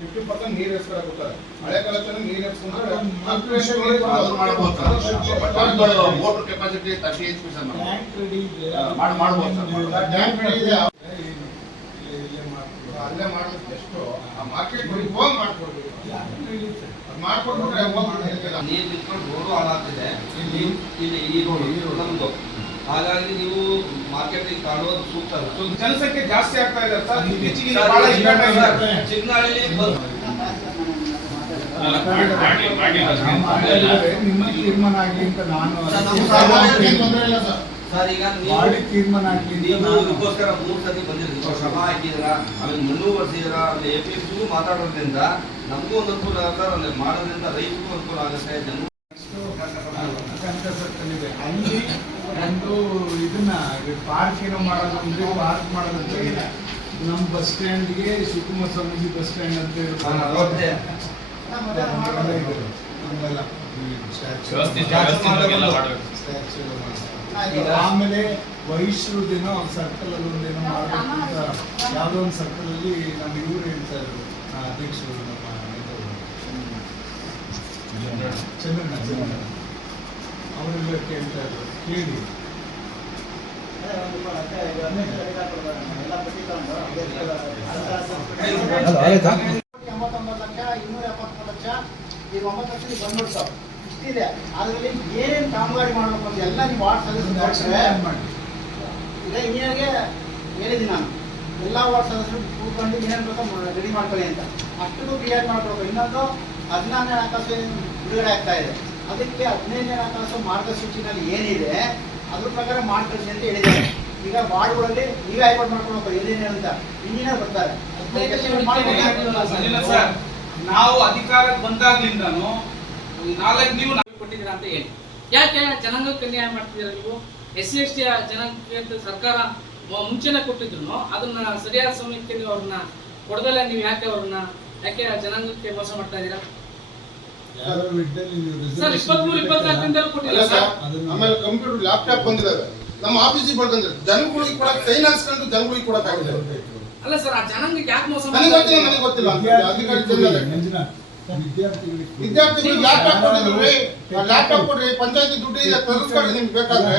50% ನೀರು ಎಸ್ಕೊಳ್ತಾರೆ. ಹಳೆ ಕಾಲದಲ್ಲಿ ನೀರು ಎಸ್ಕೊಂಡ್ರೆ ಮೋಟರ್ ಕೆಪಾಸಿಟಿ 30 HP ಸರ್ ಮಾಡ್ಬೋದು. ಅಲ್ಲೇ ಮಾಡೋದು ಬೆಸ್ಟ್. ಆ ಮಾರ್ಕೆಟ್ ಹೋಗಿ ಮಾಡ್ಕೊಡ್ಬೇಕು. ಮಾಡ್ಕೊಟ್ಬಿಟ್ರೆ ನೀರು ನಿಂತ್ಕೊಂಡು ರೋಡು ಹಾಳಾಗ್ತಿದೆ. ಇಲ್ಲಿ ಈ ರೋಡು ನಮ್ದು, ಹಾಗಾಗಿ ನೀವು ಮಾರ್ಕೆಟಿಂಗ್ ಕಾಣೋದು ಸೂಕ್ತ. ಜನಸಂಖ್ಯೆ ಜಾಸ್ತಿ ಆಗ್ತಾ ಇದೆ ಸರ್. ಚಿಕ್ಕನಹಳ್ಳಿ ನಿಮ್ಮ ತೀರ್ಮಾನ ಆಗ್ಲಿ ಅಂತ ನಾನು ಸರ್, ಈಗ ತೀರ್ಮಾನ ಆಗ್ಲಿ ನೀವು ಇದಕ್ಕೋಸ್ಕರ 3 ಸತಿ ಬಂದಿರ್ತೀವಿ, ಶ್ರಮ ಹಾಕಿದ್ರ, ಆಮೇಲೆ ಮಣ್ಣು ಬರ್ಸಿದ್ರ, ಆಮೇಲೆ APMC ಮಾತಾಡೋದ್ರಿಂದ ನಮಗೂ ಒಂದು ಅನುಕೂಲ ಆಗುತ್ತೆ, ಅಲ್ಲಿ ಮಾಡೋದ್ರಿಂದ ರೈತರಿಗೂ ಅನುಕೂಲ ಆಗುತ್ತೆ. ಅಲ್ಲಿ ಒಂದು ಇದನ್ನ ಪಾರ್ಕ್ ಏನೋ ಮಾಡೋದು ಅಂದ್ರೆ ಪಾರ್ಕ್ ಮಾಡೋದಂದ್ರೆ ನಮ್ಮ ಬಸ್ ಸ್ಟ್ಯಾಂಡ್ಗೆ ಶಿವಕುಮಾರ ಸ್ವಾಮೀಜಿ ಬಸ್ ಸ್ಟ್ಯಾಂಡ್ ಅಂತ ಇರುತ್ತೆ. ಆಮೇಲೆ ವೈಶ್ರು ದಿನ ಅವ್ರ ಸರ್ಕಲ್ ಅಲ್ಲಿ ಒಂದೇನೋ ಮಾಡ್ಬೇಕು ಅಂತ ಯಾವುದೋ ಒಂದು ಸರ್ಕಲ್ ಅಲ್ಲಿ ನಮ್ಮ ಇವ್ರು ಹೇಳ್ತಾ ಇದ್ರು, ಅಧ್ಯಕ್ಷರು ನಮ್ಮ ಚಂದ್ರಣ್ಣ ಅವರೆಲ್ಲ ಕೇಳ್ತಾ ಇದ್ರು. ಕೇಳಿ ಈಗ 9 ಲಕ್ಷ ಬಂದ್ಬಿಡ್ತಾವೆ. ಇಷ್ಟಿದೆ, ಅದರಲ್ಲಿ ಏನೇನು ಕಾಮಗಾರಿ ಮಾಡಬೇಕು ಅಂತ ಎಲ್ಲ ನೀವು ವಾರ್ಡ್ ಸದಸ್ಯರು ಈಗ ಇಂಜಿನಿಯರ್ಗೆ ಹೇಳಿದ್ದೀನಿ ನಾನು, ಎಲ್ಲ ವಾರ್ಡ್ ಸದಸ್ಯರು ಕೂತ್ಕೊಂಡು ಏನೇನು ಬೇಕೋ ರೆಡಿ ಮಾಡ್ಕೊಳ್ಳಿ ಅಂತ. ಅಷ್ಟಕ್ಕೂ ಕ್ಲಿಯರ್ ಮಾಡ್ಕೊಳ್ಬೇಕು. ಇನ್ನೊಂದು 14ನೇ ಹಣಕಾಸು ಬಿಡುಗಡೆ ಆಗ್ತಾ ಇದೆ, ಅದಕ್ಕೆ 15ನೇ ಹಣಕಾಸು ಮಾರ್ಗಸೂಚಿನಲ್ಲಿ ಏನಿದೆ ಅದ್ರ ಪ್ರಕಾರ ಮಾಡ್ಕೊಳ್ಳಿ ಅಂತ ಹೇಳಿದ್ದಾರೆ. ಈಗ ವಾರ್ಡ್ಗಳಲ್ಲಿ ನೀವೇ ಆಯ್ಕೆ ಮಾಡ್ಕೊಳ್ಬೇಕು ಏನೇನು ಅಂತ. ಇಂಜಿನಿಯರ್ ಬರ್ತಾರೆ. ನಾವು ಅಧಿಕಾರಕ್ಕೆ ಬಂದಾಗ್ಲಿಂದನು 4 ನೀವು ಕೊಟ್ಟಿದ್ದೀರಾ ಅಂತ ಹೇಳಿ, ಯಾಕೆ ಜನಾಂಗಕ್ಕೆ ನ್ಯಾಯ ಮಾಡ್ತಿದ್ದೀರಾ ನೀವು? SC/ST ಜನಾಂಗಕ್ಕೆ ಅಂತ ಸರ್ಕಾರ ಮುಂಚೆನೆ ಕೊಟ್ಟಿದ್ರು, ಅದನ್ನ ಸರಿಯಾದ ಸಮಯಕ್ಕೆ ನೀವು ಅವ್ರನ್ನ ಕೊಡದಲ್ಲ. ನೀವು ಯಾಕೆ ಅವ್ರನ್ನ ಜನಾಂಗಕ್ಕೆ ಮೋಸ ಮಾಡ್ತಾ ಇದ್ದೀರಾ ಸರ್? 23-24 ಕೊಟ್ಟಿಲ್ಲ ಸರ್. ಆಮೇಲೆ ಕಂಪ್ಯೂಟರ್ ಲ್ಯಾಪ್ಟಾಪ್ ಬಂದಿದ್ದಾವೆ ನಮ್ಮ ಆಫೀಸಿಗೆ ಬಂದ್ರೆ ಜನಗಳಿಗೆ ಕೊಡಕ್ಕೆ ಸೈನ್ ಹಾಕ್ಸ್ಕೊಂಡು ಜನಗಳಿಗೆ ಕೊಡಕ್ಕೆ ಆಗಿದೆ. ಅಲ್ಲ ಸರ್, ಆ ಜನಾಂಗಕ್ಕೆ ಯಾಕೆ ಮೋಸ ನನಗೆ ಗೊತ್ತಿಲ್ಲ. ವಿದ್ಯಾರ್ಥಿಗಳಿಗೆ ಲ್ಯಾಪ್ಟಾಪ್ ಕೊಟ್ಟಿದ್ರಿ, ಲ್ಯಾಪ್ಟಾಪ್ ಕೊಡ್ರಿ, ಪಂಚಾಯತಿ ದುಡ್ಡು ಇದೆ ತರಿಸ್ಕೊಂಡು ನಿಮ್ಗೆ ಬೇಕಾದ್ರೆ.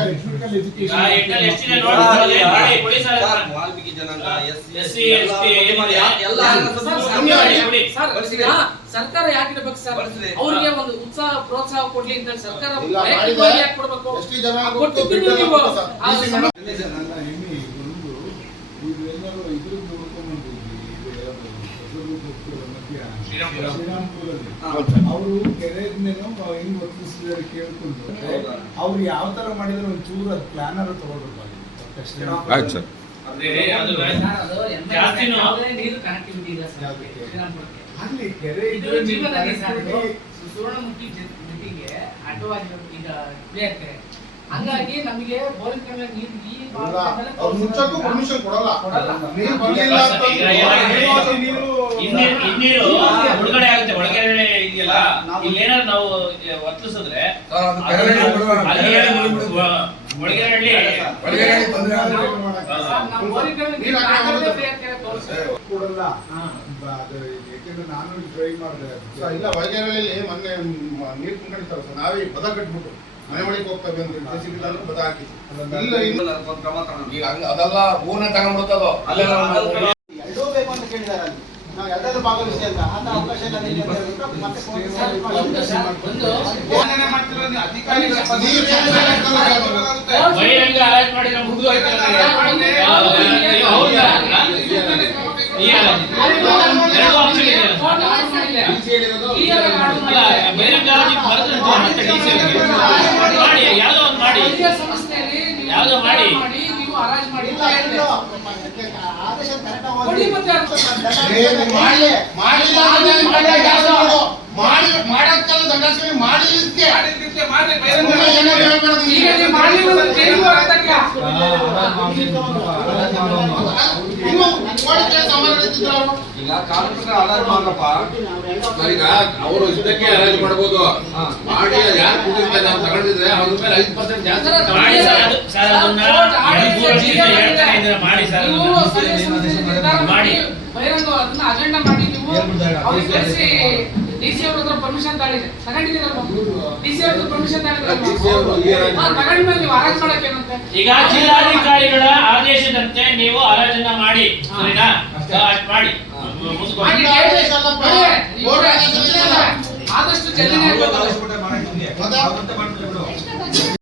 ವಾಲ್ಮೀಕಿ ಜನಾಂಗ, SC/ST ಸರ್ಕಾರ ಯಾಕೆ ಇಡಬೇಕು ಸರ್? ಅವ್ರಿಗೆ ಒಂದು ಉತ್ಸಾಹ ಪ್ರೋತ್ಸಾಹ ಕೊಡ್ಲಿ ಅಂತ ಸರ್ಕಾರ ಯಾಕೆ ಕೊಡ್ಬೇಕು? ಅವರು ಕೆರೆನೇನೋ ಹೆಂಗ್ ವರ್ತಿಸಿದಾರೆ ಕೇಳ್ಕೊಂಡು ಅವ್ರು ಯಾವ ತರ ಮಾಡಿದ್ರೆ ಒಂಚೂರು ಅದು ಪ್ಲಾನರ್ ತಗೊಳ್ಬೇಕಾಗಿತ್ತು. ಅಲ್ಲಿ ಕೆರೆ ಸುವರ್ಣಮುಖಿ ಜೊತೆಗೆ ಅಡ್ಡವಾಗಿರೋ ಈಗ ಪ್ಲೇಯರ್ ಕೆರೆ, ಹಂಗಾಗಿ ನಮಗೆ ಬೋರಿಂಗ್ ನೀರು ಮುಚ್ಚಕ್ಕೂ ಪರ್ಮಿಷನ್ ಕೊಡಲ್ಲ. ನೀರು ಬರಲಿಲ್ಲ ಇನ್ನೀರು ಮುಳುಗಡೆ ಆಗುತ್ತೆ. ಒಳಗಡೆ ಇದೆಯಲ್ಲ, ಇಲ್ಲೇನಾದ್ರು ನಾವು ವರ್ತಿಸಿದ್ರೆ ಒಳಗಡೆ ಕೊಡಲ್ಲ. ಯಾಕೆಂದ್ರೆ ನಾನು ಟ್ರೈ ಮಾಡಿದೆ. ಇಲ್ಲ, ವೈದ್ಯರಲ್ಲಿ ಮೊನ್ನೆ ನೀರು ತುಂಬಿಡ್ತಾರೆ ಸರ್. ನಾವೇ ಪದ ಕಟ್ಬಿಟ್ಟು ಮನೆ ಒಳಗೆ ಹೋಗ್ತವೆ ಅಂತ ಪದ ಹಾಕಿ ಅದೆಲ್ಲ ಊರ್ನ ತಗೊಂಡ್ಬಿಡ್ತದೋ ಅಲ್ಲೆಲ್ಲ ಎರಡೂ ಬೇಕು ಅಂತ ಕೇಳಿದ್ದಾರೆ. ಅಲ್ಲಿ ನಾವು ಎರಡರಲ್ಲೂ ಭಾಗವಹಿಸಿ ಅಂತ ಅಂತ ಅವಕಾಶ ಇಲ್ಲ. ಬಹಿರಂಗ ಅಲರ್ಟ್ ಮಾಡಿದ್ರೆ ಮುಗಿದು ಮಾಡಕ್ಕಲ್ಲ ದಂಡಾಸ್ಕರಿ ಮಾಡಿದ್ದಕ್ಕೆ ಈಗ ಕಾಲಕ್ಕೆ ಅಲರ್ಟ್ ಮಾಡ್ರಪ್ಪ. ಈಗ ಅವರು ಇಷ್ಟಕ್ಕೆ ಅರೇಂಜ್ ಮಾಡ್ಬೋದು. ಮಾಡಿ ಯಾರು ಕೂಡಿರ್ತಾರೆ ನಾವು ತಗೊಂಡಿದ್ರೆ ಅವ್ರ ಮೇಲೆ 5% ಜಾಸ್ತಿ ಮಾಡಿ ಸರ್. ಅದನ್ನ ಮಾಡಿ ಸರ್, ಮಾಡಿ ಬಹಿರಂಗ ಅದನ್ನ ಅಜೆಂಡಾ ಮಾಡಿ ನೀವು ಅವ್ರಿಗೆ ಕಳಿಸಿ DC ಅವ್ರ ಹತ್ರ ಪರ್ಮಿಷನ್ ತಗೊಂಡಿದೆ ತಗೊಂಡಿದ್ದೀರಲ್ವಾ DC ಅವ್ರ ಹತ್ರ ಪರ್ಮಿಷನ್ ತಗೊಂಡ್ಮೇಲೆ ನೀವು ಹರಾಜು ಮಾಡಕ್ಕೆ ಏನಂತೆ ಈಗ ಜಿಲ್ಲಾಧಿಕಾರಿಗಳ ಆದೇಶದಂತೆ ನೀವು ಹರಾಜನ್ನ ಮಾಡಿ ಸರಿನಾ ಅಷ್ಟ್ ಮಾಡಿ ಮುಗಿಸ್ಕೊಂಡು ಆದಷ್ಟು ಜಲ್ದಿನೇ ಮಾಡಕ್ಕೆ